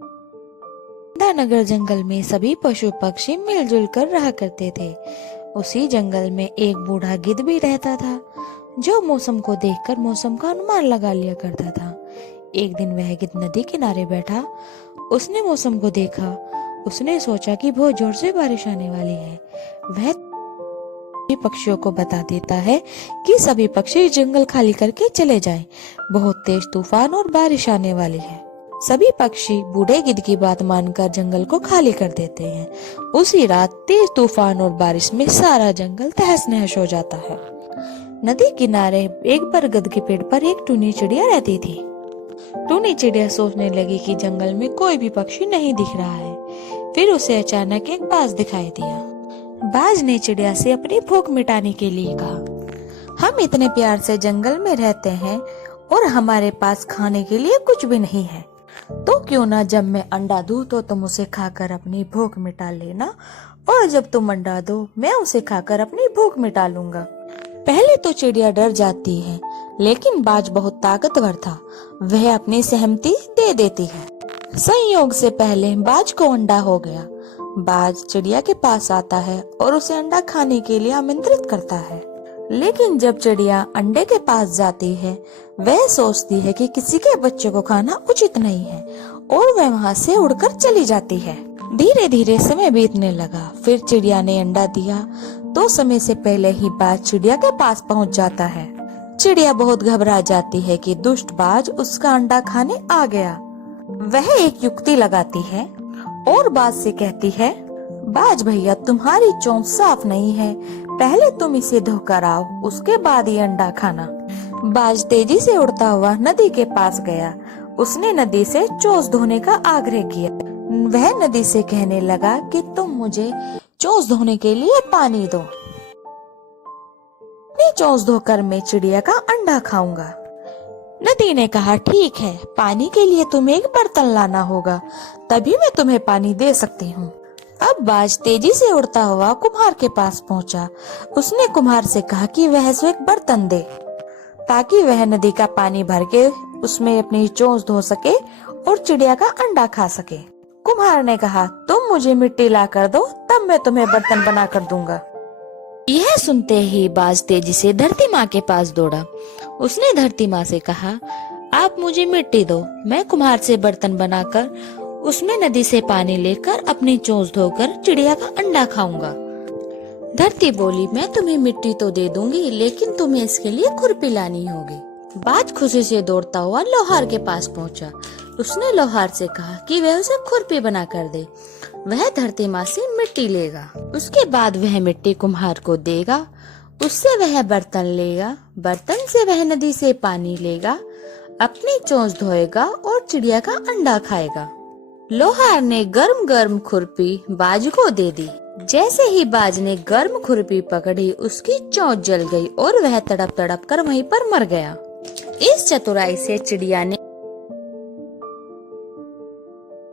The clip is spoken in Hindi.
नगर जंगल में सभी पशु पक्षी मिलजुल कर रहा करते थे। उसी जंगल में एक बूढ़ा गिद्ध भी रहता था, जो मौसम को देखकर मौसम का अनुमान लगा लिया करता था। एक दिन वह गिद्ध नदी किनारे बैठा। उसने मौसम को देखा। उसने सोचा कि बहुत जोर से बारिश आने वाली है। वह सभी पक्षियों को बता देता है कि सभी पक्षी जंगल खाली करके चले जाएं। बहुत तेज तूफान और बारिश आने वाली है। सभी पक्षी बूढ़े गिद्ध की बात मानकर जंगल को खाली कर देते हैं। उसी रात तेज तूफान और बारिश में सारा जंगल तहस नहस हो जाता है। नदी किनारे एक बरगद के पेड़ पर एक टूनी चिड़िया रहती थी। टूनी चिड़िया सोचने लगी कि जंगल में कोई भी पक्षी नहीं दिख रहा है। फिर उसे अचानक एक बाज दिखाई दिया। बाज ने चिड़िया से अपनी भूख मिटाने के लिए कहा, हम इतने प्यार से जंगल में रहते हैं और हमारे पास खाने के लिए कुछ भी नहीं है, तो क्यों ना जब मैं अंडा दूं तो तुम उसे खाकर अपनी भूख मिटा लेना, और जब तुम अंडा दो मैं उसे खाकर अपनी भूख मिटा लूंगा। पहले तो चिड़िया डर जाती है, लेकिन बाज बहुत ताकतवर था। वह अपनी सहमति दे देती है। संयोग से पहले बाज को अंडा हो गया। बाज चिड़िया के पास आता है और उसे अंडा खाने के लिए आमंत्रित करता है। लेकिन जब चिड़िया अंडे के पास जाती है, वह सोचती है कि किसी के बच्चे को खाना उचित नहीं है, और वह वहाँ से उड़कर चली जाती है। धीरे धीरे समय बीतने लगा। फिर चिड़िया ने अंडा दिया तो समय से पहले ही बाज चिड़िया के पास पहुँच जाता है। चिड़िया बहुत घबरा जाती है कि दुष्ट बाज उसका अंडा खाने आ गया। वह एक युक्ति लगाती है और बाज से कहती है, बाज भैया, तुम्हारी चोंच साफ नहीं है, पहले तुम इसे धोकर आओ, उसके बाद ये अंडा खाना। बाज तेजी से उड़ता हुआ नदी के पास गया। उसने नदी से चोंच धोने का आग्रह किया। वह नदी से कहने लगा कि तुम मुझे चोंच धोने के लिए पानी दो। अपनी चोंच धोकर मैं चिड़िया का अंडा खाऊंगा। नदी ने कहा, ठीक है, पानी के लिए तुम्हें एक बर्तन लाना होगा, तभी मैं तुम्हें पानी दे सकती हूँ। अब बाज तेजी से उड़ता हुआ कुम्हार के पास पहुँचा। उसने कुम्हार से कहा कि वह उसे एक बर्तन दे, ताकि वह नदी का पानी भर के उसमें अपनी चोंच धो सके और चिड़िया का अंडा खा सके। कुम्हार ने कहा, तुम मुझे मिट्टी ला कर दो, तब मैं तुम्हें बर्तन बना कर दूंगा। यह सुनते ही बाज तेजी से धरती माँ के पास दौड़ा। उसने धरती माँ से कहा, आप मुझे मिट्टी दो, मैं कुम्हार से बर्तन बनाकर उसमें नदी से पानी लेकर अपनी चोंच धोकर चिड़िया का अंडा खाऊंगा। धरती बोली, मैं तुम्हें मिट्टी तो दे दूंगी, लेकिन तुम्हें इसके लिए खुरपी लानी होगी। बाज खुशी से दौड़ता हुआ लोहार के पास पहुंचा। उसने लोहार से कहा कि वह उसे खुरपी बना कर दे। वह धरती माँ से मिट्टी लेगा। उसके बाद वह मिट्टी कुम्हार को देगा। उससे वह बर्तन लेगा। बर्तन से वह नदी से पानी लेगा, अपनी चोंच धोएगा और चिड़िया का अंडा खाएगा। लोहार ने गर्म गर्म खुरपी बाज को दे दी। जैसे ही बाज ने गर्म खुरपी पकड़ी, उसकी चोंच जल गई और वह तड़प तड़प कर वहीं पर मर गया। इस चतुराई से चिड़िया ने